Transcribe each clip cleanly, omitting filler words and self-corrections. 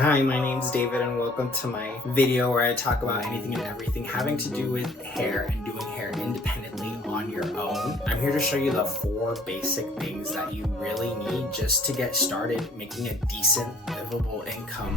Hi, my name's David and welcome to my video where I talk about anything and everything having to do with hair and doing hair independently on your own. I'm here to show you the 4 basic things that you really need just to get started making a decent, livable income.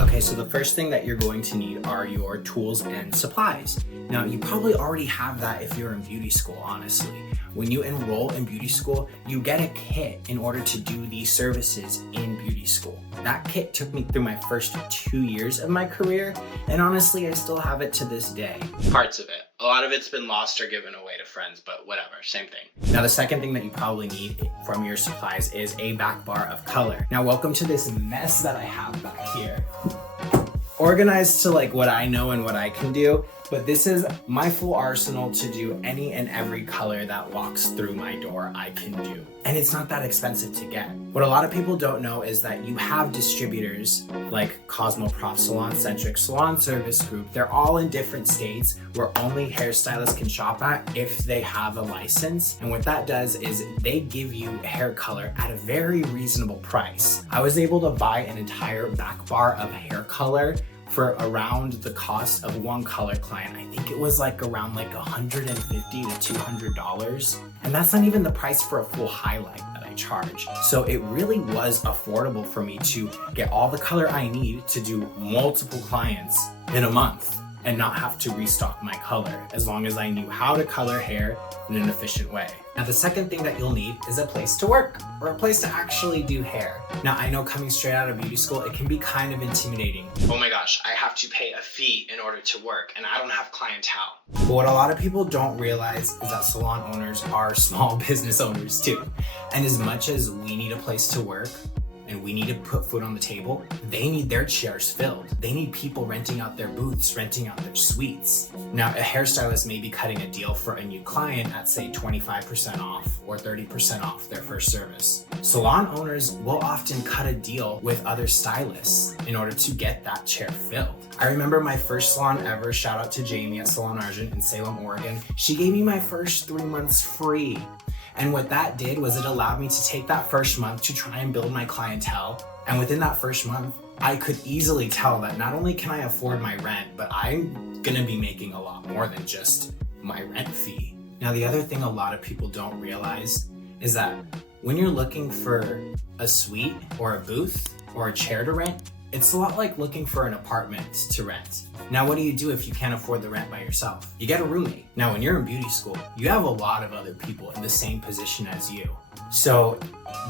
Okay, so the first thing that you're going to need are your tools and supplies. Now, you probably already have that if you're in beauty school, honestly. When you enroll in beauty school, you get a kit in order to do these services in beauty school. That kit took me through my first 2 years of my career, and honestly, I still have it to this day. Parts of it. A lot of it's been lost or given away to friends, but whatever, same thing. Now, the second thing that you probably need from your supplies is a back bar of color. Now, welcome to this mess that I have back here. Organized to like what I know and what I can do, but this is my full arsenal to do any and every color that walks through my door I can do. And it's not that expensive to get. What a lot of people don't know is that you have distributors like Cosmoprof Salon, Centric Salon Service Group. They're all in different states where only hairstylists can shop at if they have a license. And what that does is they give you hair color at a very reasonable price. I was able to buy an entire back bar of hair color for around the cost of one color client. I think it was like around like $150 to $200. And that's not even the price for a full highlight that I charge. So it really was affordable for me to get all the color I need to do multiple clients in a month and not have to restock my color, as long as I knew how to color hair in an efficient way. Now, the second thing that you'll need is a place to work, or a place to actually do hair. Now, I know coming straight out of beauty school, it can be kind of intimidating. Oh my gosh, I have to pay a fee in order to work, and I don't have clientele. But what a lot of people don't realize is that salon owners are small business owners too. And as much as we need a place to work, and we need to put food on the table, they need their chairs filled. They need people renting out their booths, renting out their suites. Now, a hairstylist may be cutting a deal for a new client at say 25% off or 30% off their first service. Salon owners will often cut a deal with other stylists in order to get that chair filled. I remember my first salon ever, shout out to Jamie at Salon Argent in Salem, Oregon. She gave me my first 3 months free. And what that did was it allowed me to take that first month to try and build my clientele. And within that first month, I could easily tell that not only can I afford my rent, but I'm gonna be making a lot more than just my rent fee. Now, the other thing a lot of people don't realize is that when you're looking for a suite or a booth or a chair to rent, it's a lot like looking for an apartment to rent. Now, what do you do if you can't afford the rent by yourself? You get a roommate. Now, when you're in beauty school, you have a lot of other people in the same position as you. So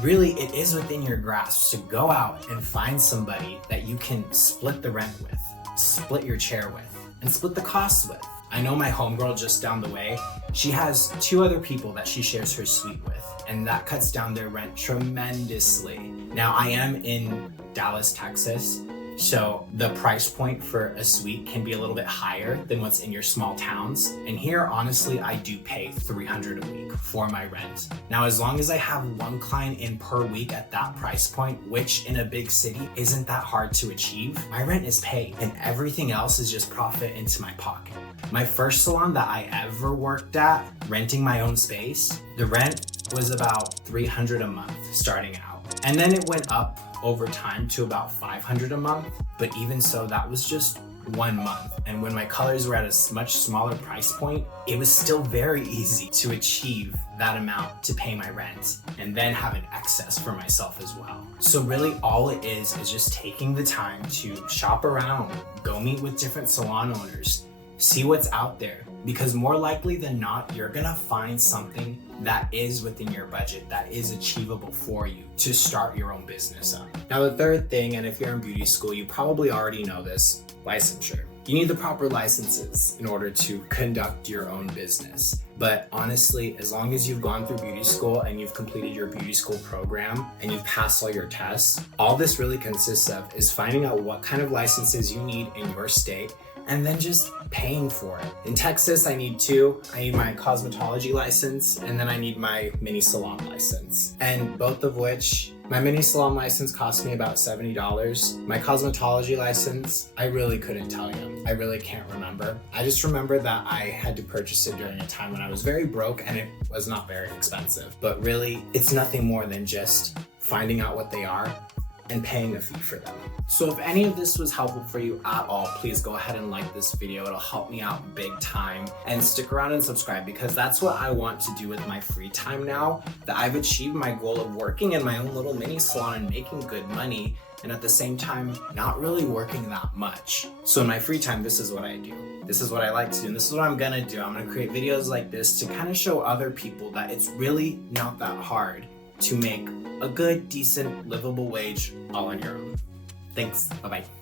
really, it is within your grasp to go out and find somebody that you can split the rent with, split your chair with, and split the costs with. I know my homegirl just down the way, she has 2 other people that she shares her suite with, and that cuts down their rent tremendously. Now, I am in Dallas, Texas, so the price point for a suite can be a little bit higher than what's in your small towns. And here, honestly, I do pay $300 a week for my rent. Now, as long as I have 1 client in per week at that price point, which in a big city isn't that hard to achieve, my rent is paid and everything else is just profit into my pocket. My first salon that I ever worked at, renting my own space, the rent was about $300 a month starting out. And then it went up over time to about $500 a month. But even so, that was just 1 month. And when my colors were at a much smaller price point, it was still very easy to achieve that amount to pay my rent and then have an excess for myself as well. So really all it is just taking the time to shop around, go meet with different salon owners, see what's out there, because more likely than not, you're gonna find something that is within your budget, that is achievable for you to start your own business up. Now, the third thing, and if you're in beauty school, you probably already know this, licensure. You need the proper licenses in order to conduct your own business. But honestly, as long as you've gone through beauty school and you've completed your beauty school program and you've passed all your tests, all this really consists of is finding out what kind of licenses you need in your state and then just paying for it. In Texas, I need 2. I need my cosmetology license, and then I need my mini salon license. And both of which My mini salon license cost me about $70. My cosmetology license, I really couldn't tell you. I really can't remember. I just remember that I had to purchase it during a time when I was very broke and it was not very expensive. But really, it's nothing more than just finding out what they are and paying a fee for them. So if any of this was helpful for you at all, please go ahead and like this video. It'll help me out big time. And stick around and subscribe, because that's what I want to do with my free time now that I've achieved my goal of working in my own little mini salon and making good money, and at the same time, not really working that much. So in my free time, this is what I do. This is what I like to do, and this is what I'm gonna do. I'm gonna create videos like this to kind of show other people that it's really not that hard to make a good, decent, livable wage all on your own. Thanks, bye-bye.